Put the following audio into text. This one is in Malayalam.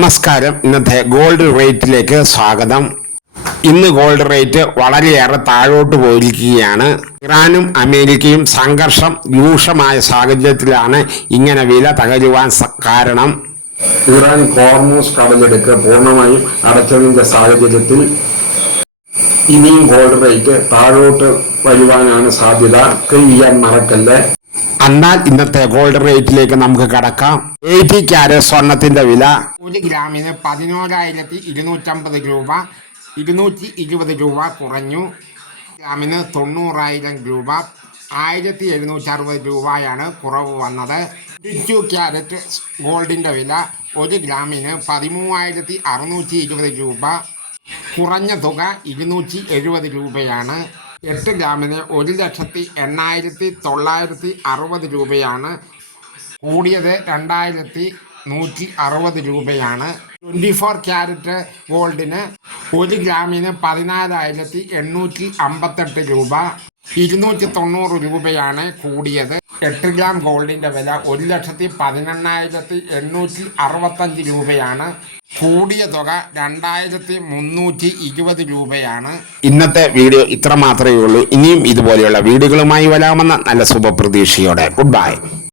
നമസ്കാരം. ഇന്നത്തെ ഗോൾഡ് റേറ്റിലേക്ക് സ്വാഗതം. ഇന്ന് ഗോൾഡ് റേറ്റ് വളരെയേറെ താഴോട്ട് പോയിരിക്കുകയാണ്. ഇറാനും അമേരിക്കയും സംഘർഷം രൂക്ഷമായ സാഹചര്യത്തിലാണ് ഇങ്ങനെ വില തകരുവാൻ കാരണം. ഇറാൻ ഹോർമൂസ് കടലെടുക്ക് പൂർണ്ണമായും അടച്ചതിന്റെ സാഹചര്യത്തിൽ ഇനിയും ഗോൾഡ് റേറ്റ് താഴോട്ട് വരുവാനാണ് സാധ്യത. ചെയ്യാൻ മറക്കല്ലേ. എന്നാൽ ഇന്നത്തെ ഗോൾഡ് റേറ്റിലേക്ക് നമുക്ക് കടക്കാം. 80 ക്യാരറ്റ് സ്വർണത്തിന്റെ വില 1 ഗ്രാമിന് 11,250 രൂപ, 220 രൂപ കുറഞ്ഞു. ഗ്രാമിന് 90,000 രൂപ, 1,760 രൂപയാണ് കുറവ് വന്നത്. 22 ക്യാരറ്റ് ഗോൾഡിന്റെ വില 1 ഗ്രാമിന് 13,620 രൂപ, കുറഞ്ഞ തുക 270 രൂപയാണ്. 8 ഗ്രാമിന് 1,08,960 രൂപയാണ്, കൂടിയത് 2,160 രൂപയാണ്. 24 ക്യാരറ്റ് ഗോൾഡിന് 1 ഗ്രാമിന് 14,858 രൂപ, 290 രൂപയാണ് കൂടിയത്. 8 ഗ്രാം ഗോൾഡിന്റെ വില 1,18,865 രൂപയാണ്, കൂടിയ തുക 2,320 രൂപയാണ്. ഇന്നത്തെ വീഡിയോ ഇത്ര മാത്രമേ ഉള്ളൂ. ഇനിയും ഇതുപോലെയുള്ള വീഡിയോകളുമായി വരാമെന്ന നല്ല ശുഭപ്രതീക്ഷയോടെ ഗുഡ് ബൈ.